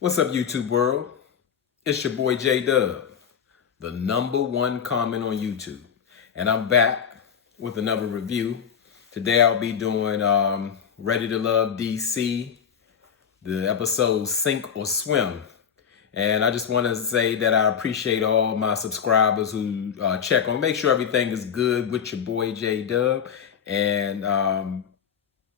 What's up, YouTube world? It's your boy J Dub, the #1 comment on YouTube. And I'm back with another review. Today I'll be doing Ready to Love DC, the episode Sink or Swim. And I just want to say that I appreciate all my subscribers who check on, make sure everything is good with your boy J Dub. And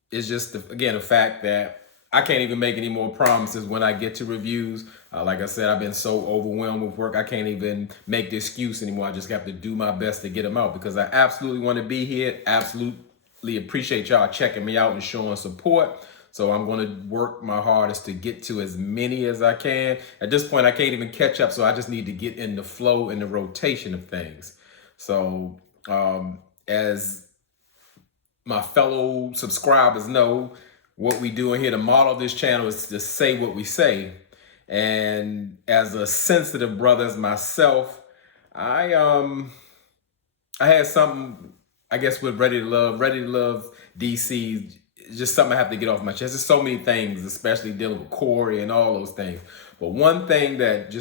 it's just, again, the fact that I can't even make any more promises when I get to reviews. Like I said, I've been so overwhelmed with work, I can't even make the excuse anymore. I just have to do my best to get them out because I absolutely want to be here. Absolutely appreciate y'all checking me out and showing support. So I'm going to work my hardest to get to as many as I can. At this point, I can't even catch up, so I just need to get in the flow and the rotation of things. So as my fellow subscribers know, what we do in here, the model of this channel is to say what we say. And as a sensitive brother as myself, I had something, I guess, with Ready to Love DC, just something I have to get off my chest. There's so many things, especially dealing with Corey and all those things. But one thing that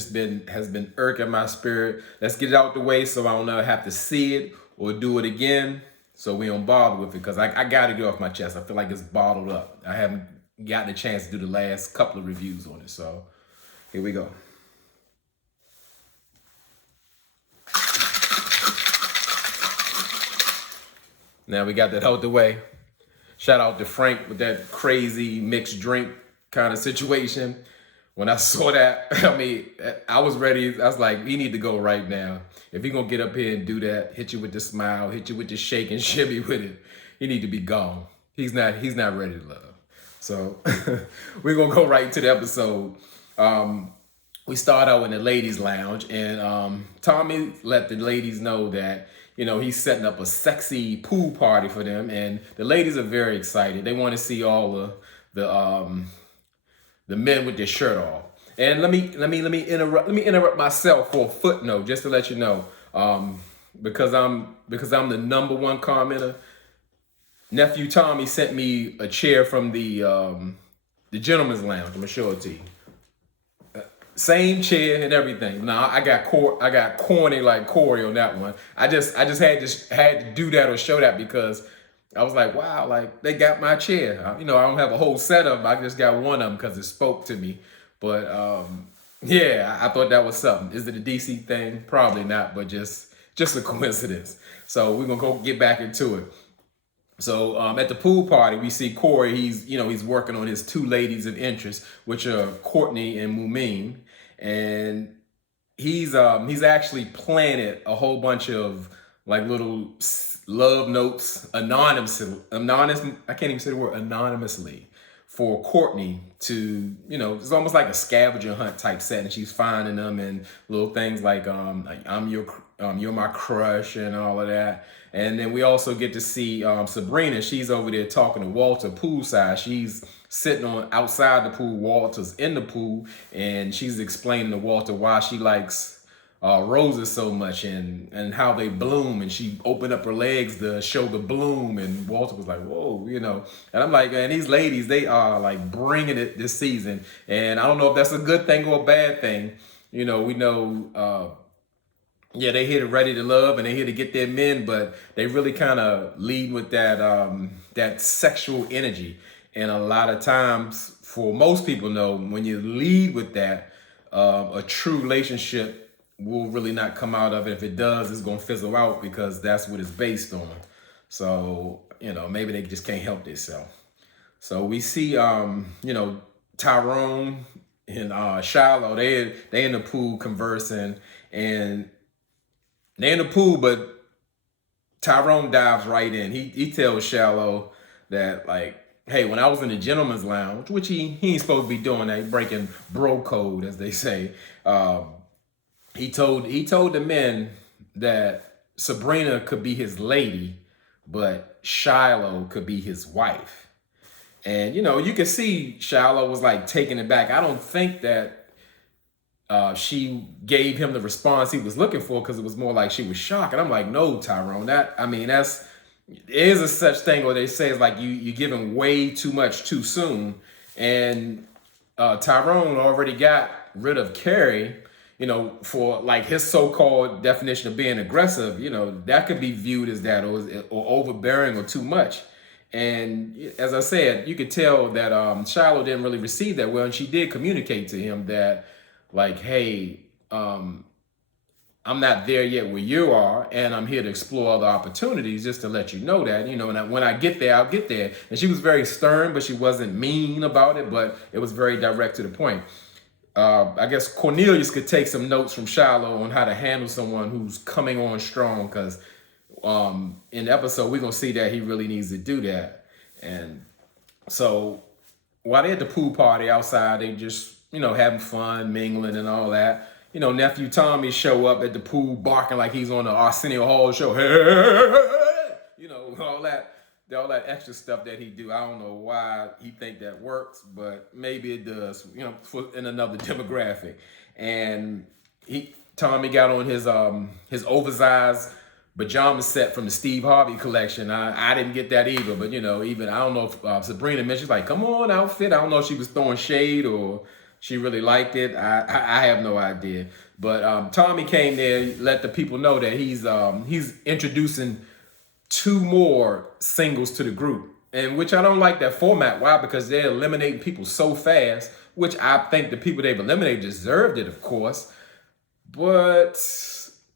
has been irking my spirit, let's get it out the way so I don't ever have to see it or do it again. So we don't bother with it because I got to get off my chest. I feel like it's bottled up. I haven't gotten a chance to do the last couple of reviews on it. So here we go. Now we got that out the way. Shout out to Frank with that crazy mixed drink kind of situation. When I saw that, I mean, I was ready. I was like, he need to go right now. If he gonna get up here and do that, hit you with the smile, hit you with the shake and shimmy with it, he need to be gone. He's not ready to love. So we're gonna go right to the episode. We start out in the ladies' lounge, and Tommy let the ladies know that, you know, he's setting up a sexy pool party for them, and the ladies are very excited. They want to see all the men with their shirt off. And let me interrupt myself for a footnote just to let you know, because I'm the #1 commenter. Nephew Tommy sent me a chair from the gentleman's lounge. I'm gonna show it to you. Same chair and everything. Now I got corny like Corey on that one. I just had to do that or show that because I was like, wow, like they got my chair. You know, I don't have a whole set of them. I just got one of them because it spoke to me. But yeah, I thought that was something. Is it a DC thing? Probably not, but just a coincidence. So we're gonna go get back into it. So at the pool party, we see Corey. He's working on his two ladies of interest, which are Courtney and Mumin, and he's actually planted a whole bunch of like little love notes anonymously. I can't even say the word anonymously for Courtney to, you know, it's almost like a scavenger hunt type set, and she's finding them and little things like you're my crush and all of that. And then we also get to see Sabrina. She's over there talking to Walter poolside. She's sitting on outside the pool. Walter's in the pool, and she's explaining to Walter why she likes roses so much and how they bloom. And she opened up her legs to show the bloom, and Walter was like, whoa, you know. And I'm like, man, these ladies, they are like bringing it this season. And I don't know if that's a good thing or a bad thing. You know, we know yeah, they here to Ready to Love and they here to get their men, but they really kind of lead with that sexual energy. And a lot of times, for most people know, when you lead with that, a true relationship will really not come out of it. If it does, it's gonna fizzle out because that's what it's based on. So, you know, maybe they just can't help themselves. So we see, you know, Tyrone and Shiloh, they in the pool conversing, and they're in the pool, but Tyrone dives right in. He tells Shiloh that, like, hey, when I was in the gentleman's lounge, which he ain't supposed to be doing that, breaking bro code, as they say. He told the men that Sabrina could be his lady, but Shiloh could be his wife. And, you know, you can see Shiloh was like taking it back. I don't think that she gave him the response he was looking for, because it was more like she was shocked. And I'm like, no, Tyrone, there is a such thing where they say it's like you giving way too much too soon. And Tyrone already got rid of Carrie, for like his so-called definition of being aggressive, that could be viewed as that, or overbearing or too much. And as I said, you could tell that Shiloh didn't really receive that well, and she did communicate to him that, like, hey, I'm not there yet where you are, and I'm here to explore other opportunities, just to let you know that, and when I get there, I'll get there. And she was very stern, but she wasn't mean about it, but it was very direct to the point. I guess Cornelius could take some notes from Shiloh on how to handle someone who's coming on strong, because in the episode, we're going to see that he really needs to do that. And so while they're at the pool party outside, they just, having fun, mingling and all that. Nephew Tommy show up at the pool barking like he's on the Arsenio Hall show. All that extra stuff that he do. I don't know why he think that works, but maybe it does, in another demographic. And Tommy got on his oversized pajama set from the Steve Harvey collection. I didn't get that either, but even I don't know if Sabrina mentioned, like, come on outfit. I don't know if she was throwing shade or she really liked it. I have no idea. But Tommy came there, let the people know that he's introducing 2 more singles to the group, and which I don't like that format. Why? Because they're eliminating people so fast, which I think the people they've eliminated deserved it, of course. But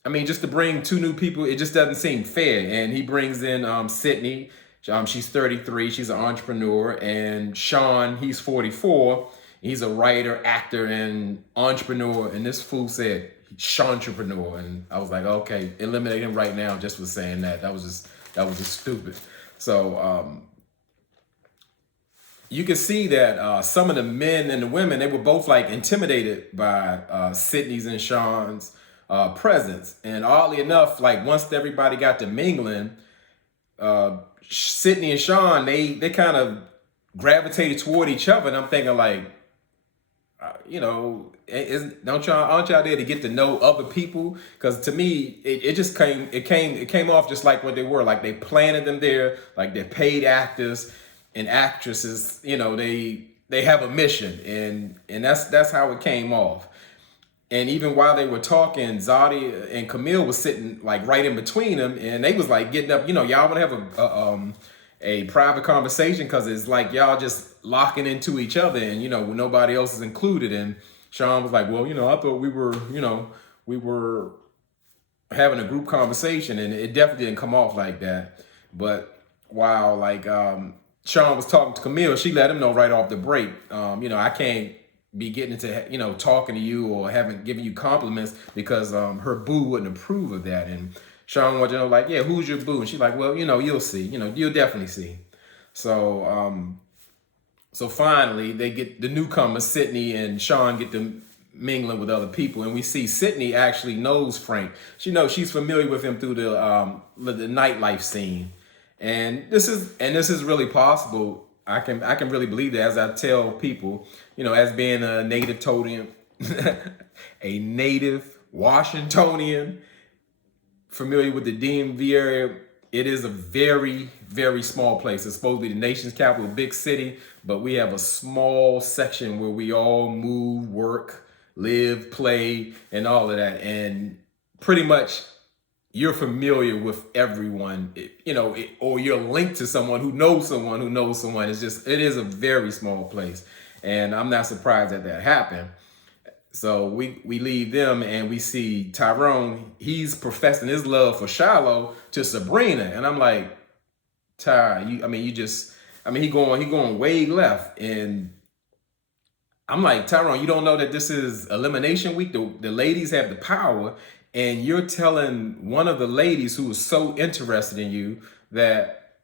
I mean, just to bring 2 new people, it just doesn't seem fair. And he brings in Sydney. She's 33. She's an entrepreneur. And Sean, he's 44. He's a writer, actor, and entrepreneur. And this fool said Seantrepreneur. And I was like, okay, eliminate him right now just for saying that. That was just stupid. So you can see that some of the men and the women, they were both like intimidated by Sydney's and Sean's presence. And oddly enough, like once everybody got to mingling, Sydney and Sean, they kind of gravitated toward each other. And I'm thinking like, aren't y'all there to get to know other people? Because to me, it came off just like what they were. Like they planted them there, like they're paid actors and actresses. They have a mission, and that's how it came off. And even while they were talking, Zadi and Camille was sitting like right in between them, and they was like getting up. Y'all want to have a private conversation, because it's like y'all just locking into each other, and when nobody else is included. And Sean was like, well, I thought we were having a group conversation, and it definitely didn't come off like that. But while like Sean was talking to Camille, she let him know right off the break, I can't be getting into talking to you or giving you compliments, because her boo wouldn't approve of that. And Sean wanted to know, like, yeah, who's your boo? And she's like, well, you'll see. You'll definitely see. So so finally, they get the newcomers, Sydney and Sean, get them mingling with other people, and we see Sydney actually knows Frank. She's familiar with him through the nightlife scene, and this is really possible. I can really believe that, as I tell people, as being a native Tonian, a native Washingtonian, familiar with the DMV area. It is a very, very small place. It's supposed to be the nation's capital, big city, but we have a small section where we all move, work, live, play, and all of that. And pretty much you're familiar with everyone, or you're linked to someone who knows someone who knows someone. It is a very small place. And I'm not surprised that happened. So we leave them, and we see Tyrone. He's professing his love for Shiloh to Sabrina, and I'm like, Ty, he going way left, and I'm like, Tyrone, you don't know that this is elimination week? The ladies have the power, and you're telling one of the ladies who is so interested in you that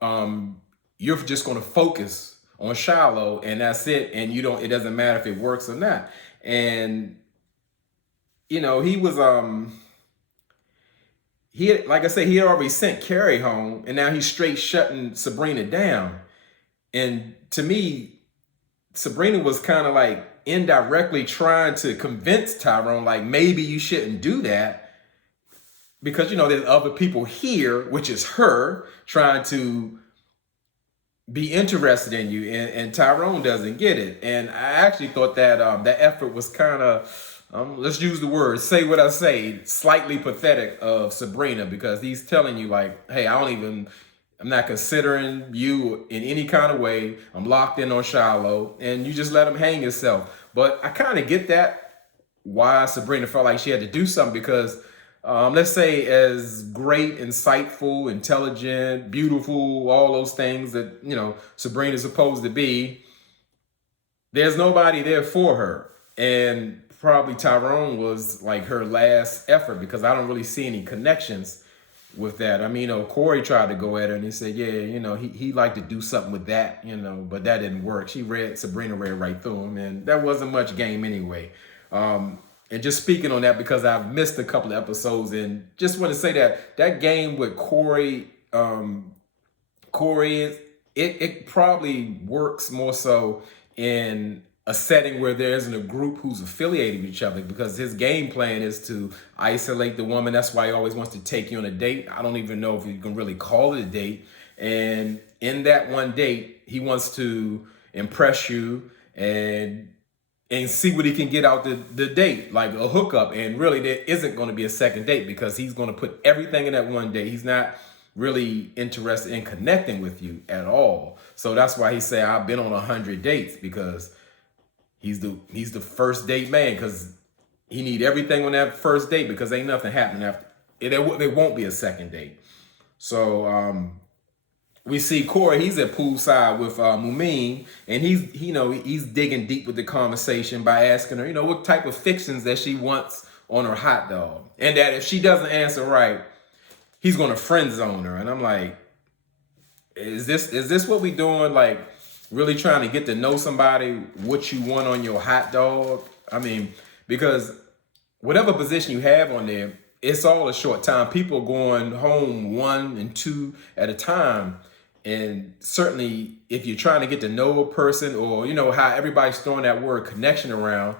you're just going to focus on Shiloh, and that's it, and it doesn't matter if it works or not. And he was like I said, he had already sent Carrie home, and now he's straight shutting Sabrina down. And to me, Sabrina was kind of like indirectly trying to convince Tyrone, like, maybe you shouldn't do that, because there's other people here, which is her trying to be interested in you, and Tyrone doesn't get it. And I actually thought that that effort was kind of, let's use the word, say what I say, slightly pathetic of Sabrina, because he's telling you like, hey, I'm not considering you in any kind of way. I'm locked in on Shiloh, and you just let him hang yourself. But I kind of get that, why Sabrina felt like she had to do something, because let's say as great, insightful, intelligent, beautiful, all those things that, Sabrina's supposed to be, there's nobody there for her. And probably Tyrone was like her last effort, because I don't really see any connections with that. I mean, Corey tried to go at her and he said, yeah, he liked to do something with that, but that didn't work. Sabrina read right through him, and that wasn't much game anyway. And just speaking on that, because I've missed a couple of episodes, and just want to say that game with Corey, it probably works more so in a setting where there isn't a group who's affiliated with each other, because his game plan is to isolate the woman. That's why he always wants to take you on a date. I don't even know if you can really call it a date. And in that one date, he wants to impress you and see what he can get out the date, like a hookup. And really, there isn't going to be a second date, because he's going to put everything in that one date. He's not really interested in connecting with you at all. So that's why he said, I've been on 100 dates, because he's the first date man, because he need everything on that first date, because ain't nothing happening after it. There won't be a second date. So we see Corey, he's at poolside with Mumin, and he's digging deep with the conversation by asking her, what type of fixings that she wants on her hot dog, and that if she doesn't answer right, he's gonna friend zone her. And I'm like, is this what we doing? Like, really trying to get to know somebody, what you want on your hot dog? I mean, because whatever position you have on there, it's all a short time. People are going home 1 and 2 at a time. And certainly if you're trying to get to know a person, or, how everybody's throwing that word connection around,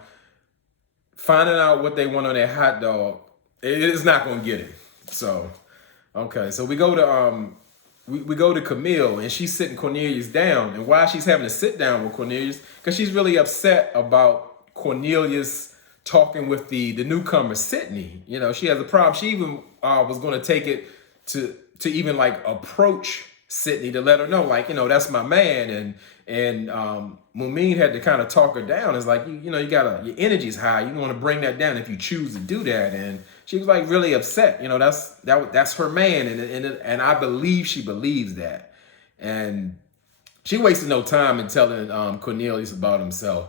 finding out what they want on their hot dog, it's not going to get it. So, okay. So we go to, we go to Camille, and she's sitting Cornelius down. And why she's having to sit down with Cornelius, because she's really upset about Cornelius talking with the newcomer, Sydney. She has a problem. She even was going to take it to even like approach Sydney to let her know, like, that's my man. And Mumin had to kind of talk her down. It's like, you your energy's high. You want to bring that down if you choose to do that. And she was like really upset. That's her man. And I believe she believes that. And she wasted no time in telling Cornelius about himself.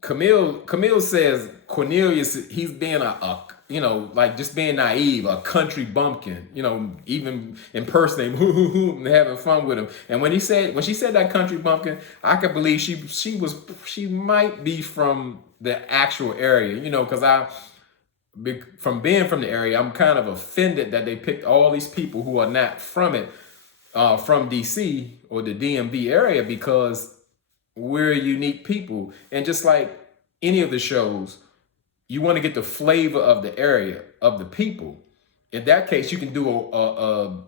Camille says Cornelius, he's being like just being naive, a country bumpkin, even impersonating, and having fun with him. And when she said that country bumpkin, I could believe she might be from the actual area, because from being from the area, I'm kind of offended that they picked all these people who are not from it, from DC or the DMV area, because we're unique people. And just like any of the shows, you want to get the flavor of the area, of the people. In that case, you can do a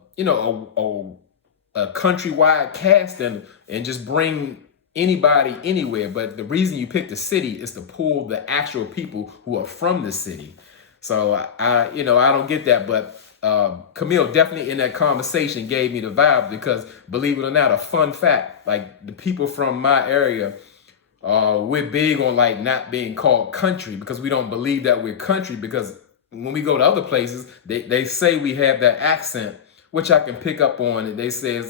countrywide cast and just bring anybody anywhere. But the reason you pick the city is to pull the actual people who are from the city. So I don't get that, but Camille definitely in that conversation gave me the vibe, because believe it or not, a fun fact, like the people from my area, we're big on like not being called country, because we don't believe that we're country, because when we go to other places, they say we have that accent, which I can pick up on, and they say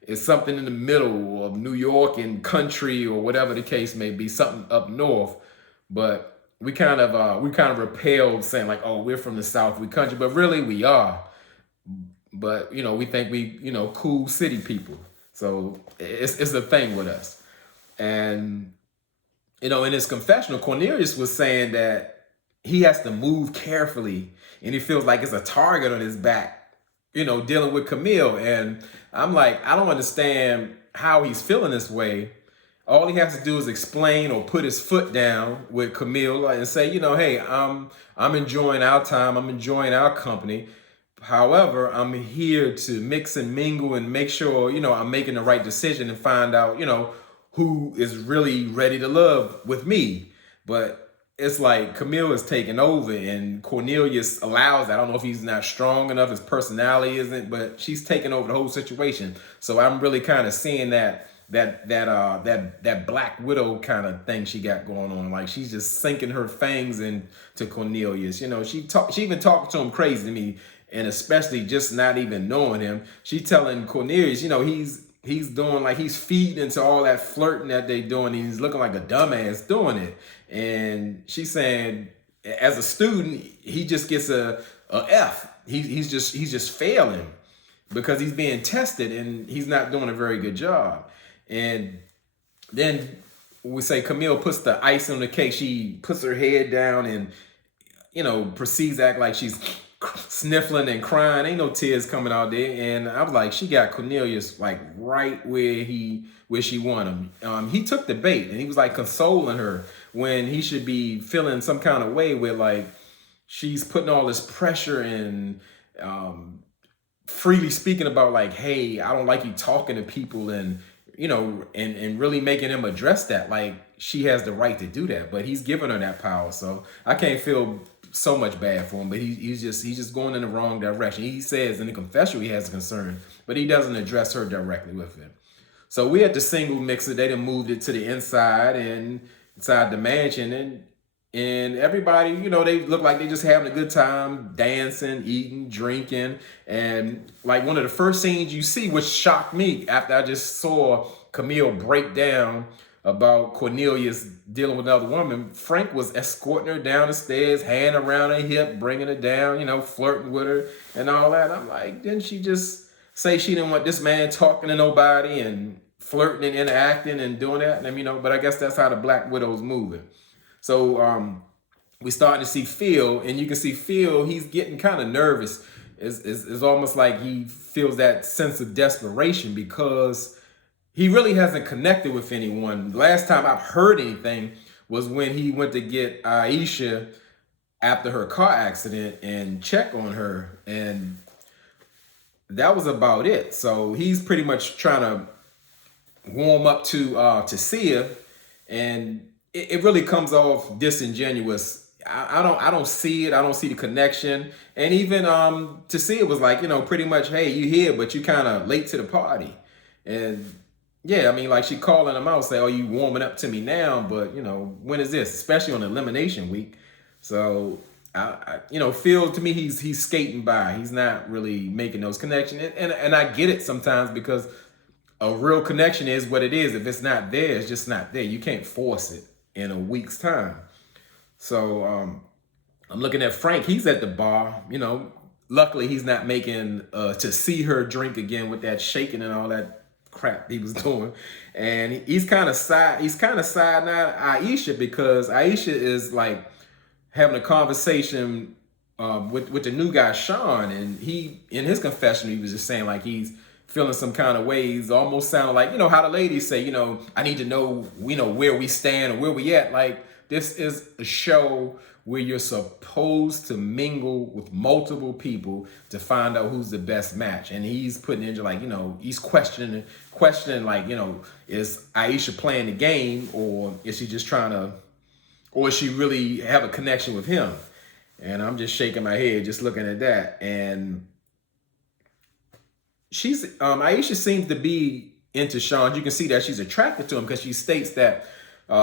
it's something in the middle of New York and country, or whatever the case may be, something up north. But we kind of repelled saying like, oh, we're from the South, we country, but really we are. But we think we cool city people. So it's a thing with us. And in his confessional, Cornelius was saying that he has to move carefully, and he feels like it's a target on his back, dealing with Camille. And I'm like, I don't understand how he's feeling this way. All he has to do is explain or put his foot down with Camille and say, hey, I'm enjoying our time. I'm enjoying our company. However, I'm here to mix and mingle and make sure, I'm making the right decision and find out, who is really ready to love with me. But it's like Camille is taking over and Cornelius allows that. I don't know if he's not strong enough, his personality isn't, but she's taking over the whole situation. So I'm really kind of seeing that Black Widow kind of thing she got going on. Like she's just sinking her fangs into Cornelius. She even talked to him crazy to me, and especially just not even knowing him. She telling Cornelius, he's doing like he's feeding into all that flirting that they doing. And he's looking like a dumbass doing it, and she's saying, as a student, he just gets a F. He's just failing because he's being tested and he's not doing a very good job. And then we say Camille puts the ice on the cake. She puts her head down and, proceeds to act like she's sniffling and crying. Ain't no tears coming out there. And I was like, she got Cornelius like right where she wanted him. He took the bait and he was like consoling her when he should be feeling some kind of way where like she's putting all this pressure and freely speaking about like, hey, I don't like you talking to people and and really making him address that. Like she has the right to do that, but he's giving her that power. So I can't feel so much bad for him, but he's just going in the wrong direction. He says in the confessional he has a concern, but he doesn't address her directly with it. So we had the single mixer. They done moved it to the inside the mansion, and everybody, they look like they just having a good time, dancing, eating, drinking. And like one of the first scenes you see, which shocked me after I just saw Camille break down about Cornelius dealing with another woman, Frank was escorting her down the stairs, hand around her hip, bringing her down, flirting with her and all that. I'm like, didn't she just say she didn't want this man talking to nobody and flirting and interacting and doing that? And, but I guess that's how the Black Widow's moving. So we starting to see Phil, and you can see Phil, he's getting kind of nervous. It's almost like he feels that sense of desperation because he really hasn't connected with anyone. Last time I've heard anything was when he went to get Aisha after her car accident and check on her, and that was about it. So he's pretty much trying to warm up to Sia, and it really comes off disingenuous. I don't see it. I don't see the connection. And even to see it was like, pretty much, hey, you here, but you kind of late to the party. And yeah, like she calling him out, say, oh, you warming up to me now, but when is this? Especially on elimination week. So Phil, to me, he's skating by. He's not really making those connections. And I get it sometimes because a real connection is what it is. If it's not there, it's just not there. You can't force it in a week's time. So I'm looking at Frank. He's at the bar. Luckily he's not making to see her drink again with that shaking and all that crap he was doing. And he's kind of siding Aisha because Aisha is like having a conversation with the new guy Sean, and he in his confession he was just saying like he's feeling some kind of ways, almost sound like, how the ladies say, I need to know, where we stand or where we at. Like, this is a show where you're supposed to mingle with multiple people to find out who's the best match. And he's putting in like, he's questioning like, is Aisha playing the game, or is she just trying to, or is she really have a connection with him? And I'm just shaking my head, just looking at that. And Aisha seems to be into Sean. You can see that she's attracted to him because she states that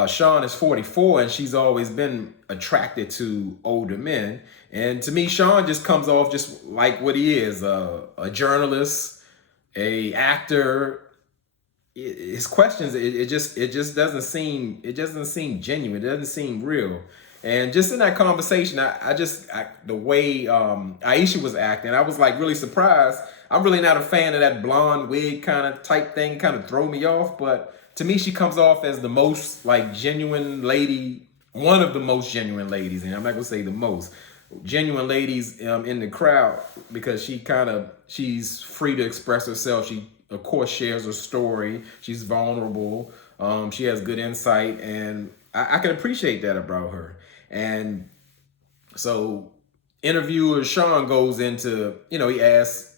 Sean is 44 and she's always been attracted to older men. And to me, Sean just comes off just like what he is, a journalist, a actor. His questions, it just doesn't seem genuine. It doesn't seem real. And just in that conversation, the way Aisha was acting, I was like really surprised. I'm really not a fan of that blonde wig kind of type thing, kind of throw me off. But to me, she comes off as the most like genuine lady, one of the most genuine ladies. And I'm not gonna say the most genuine ladies in the crowd, because she's free to express herself. She of course shares her story. She's vulnerable. She has good insight, and I can appreciate that about her. And so interviewer Sean goes into, he asks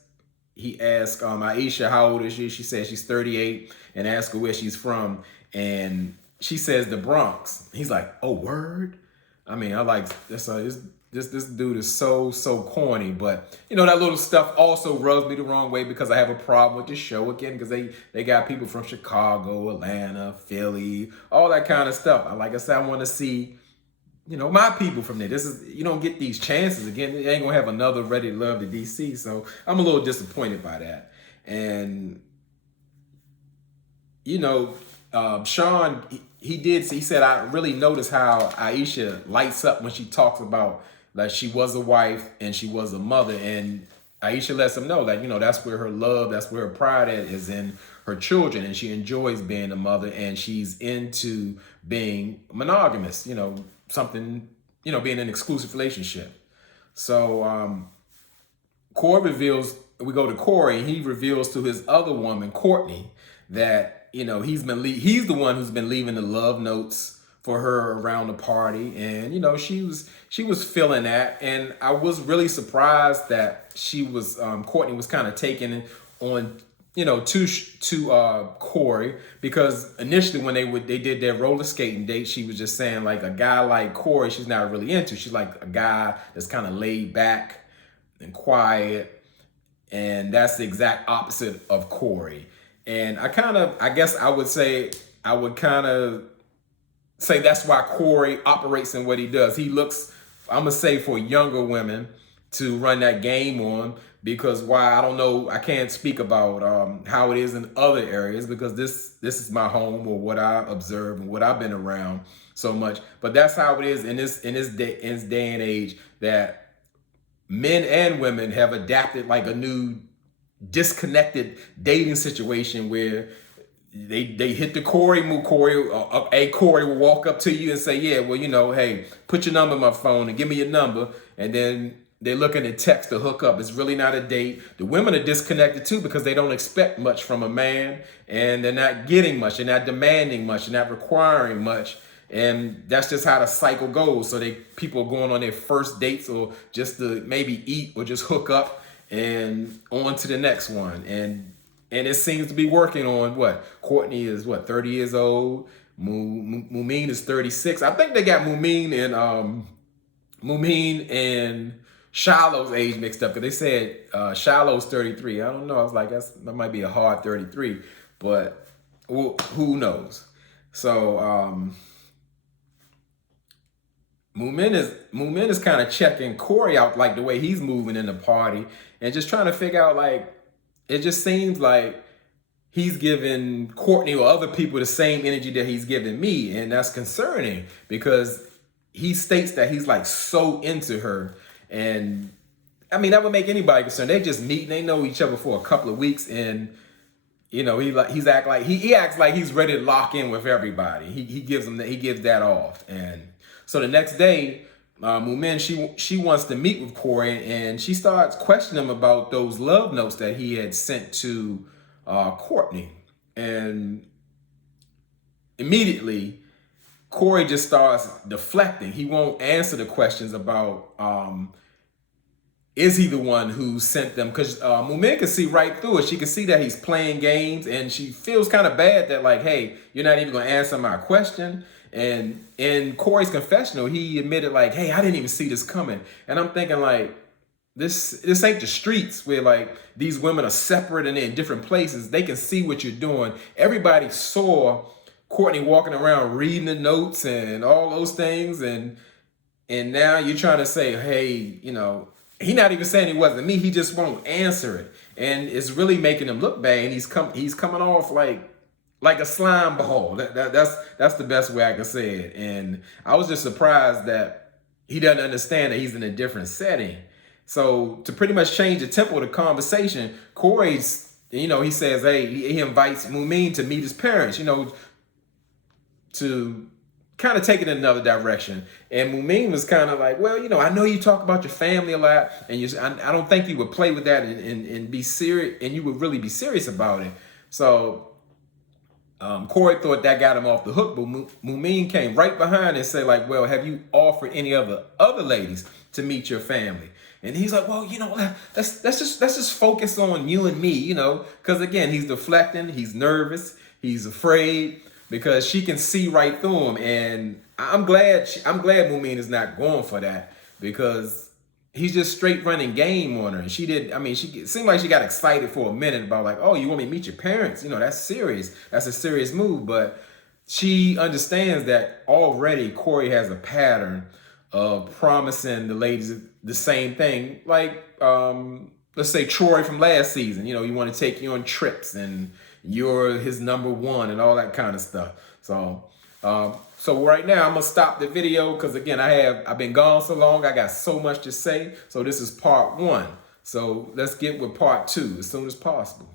Aisha how old is she? She says she's 38 and asks her where she's from. And she says the Bronx. He's like, oh, word? I mean, I like this dude is so corny, but that little stuff also rubs me the wrong way because I have a problem with the show again because they got people from Chicago, Atlanta, Philly, all that kind of stuff. Like I said, I want to see my people from there. You don't get these chances again. They ain't gonna have another Ready to Love the DC. So I'm a little disappointed by that. And Sean, he said, I really noticed how Aisha lights up when she talks about like she was a wife and she was a mother. And Aisha lets him know, like, that's where her love, that's where her pride is in her children. And she enjoys being a mother and she's into being monogamous, something, being in an exclusive relationship. So we go to Corey, and he reveals to his other woman, Courtney, that he's the one who's been leaving the love notes for her around the party, and she was feeling that, and I was really surprised that Courtney was kind of taking on to Corey, because initially when they did their roller skating date, she was just saying like a guy like Corey she's not really into. She's like a guy that's kind of laid back and quiet, and that's the exact opposite of Corey. And I guess I would kind of say that's why Corey operates in what he does. He looks, I'm gonna say, for younger women to run that game on, because why, I don't know, I can't speak about how it is in other areas because this is my home, or what I observe and what I've been around so much. But that's how it is in this day and age, that men and women have adapted like a new disconnected dating situation where they hit the Corey move. Corey will walk up to you and say, yeah, well, hey, put your number in my phone and give me your number. And then they're looking at text to hook up. It's really not a date. The women are disconnected too because they don't expect much from a man, and they're not getting much, they're not demanding much, they're not requiring much. And that's just how the cycle goes. So people are going on their first dates, or just to maybe eat or just hook up, and on to the next one. And it seems to be working on what? Courtney is 30 years old. Mumin is 36. I think they got Mumin and Shiloh's age mixed up, because they said Shiloh's 33. I don't know. I was like, that might be a hard 33, but who knows? So Mumin is kind of checking Corey out, like the way he's moving in the party, and just trying to figure out, like, it just seems like he's giving Courtney or other people the same energy that he's giving me, and that's concerning because he states that he's like so into her. And I mean, that would make anybody concerned. They just meet and they know each other for a couple of weeks, and he acts like he's ready to lock in with everybody. He gives that off. And so the next day, Mumin, she wants to meet with Corey, and she starts questioning him about those love notes that he had sent to Courtney. And immediately, Corey just starts deflecting. He won't answer the questions about is he the one who sent them, because Mumin can see right through it. She can see that he's playing games, and she feels kind of bad that, like, hey, you're not even going to answer my question. And in Corey's confessional, he admitted, like, hey, I didn't even see this coming. And I'm thinking, like, this ain't the streets where, like, these women are separate and in different places. They can see what you're doing. Everybody saw Courtney walking around reading the notes and all those things, and now you're trying to say, hey, he not even saying it wasn't me. He just won't answer it, and it's really making him look bad. And he's coming off like a slime ball. That's the best way I can say it. And I was just surprised that he doesn't understand that he's in a different setting. So to pretty much change the tempo of the conversation, Corey's, he says, hey, he invites Mumin to meet his parents, to kind of take it in another direction. And Mumin was kind of like, well, I know you talk about your family a lot, and I don't think you would play with that and be serious, and you would really be serious about it. So Corey thought that got him off the hook, but Mumin came right behind and said, like, well, have you offered any other ladies to meet your family? And he's like, well, let's just focus on you and me, because again, he's deflecting, he's nervous, he's afraid because she can see right through him. And I'm glad Mumin is not going for that, because he's just straight running game on her. And she seemed like she got excited for a minute about like, oh, you want me to meet your parents? That's serious. That's a serious move. But she understands that already Corey has a pattern of promising the ladies the same thing. Like, let's say Troy from last season, you want to take you on trips and you're his number one and all that kind of stuff. So right now I'm gonna stop the video because again, I've been gone so long, I got so much to say. So this is part 1. So let's get with part 2 as soon as possible.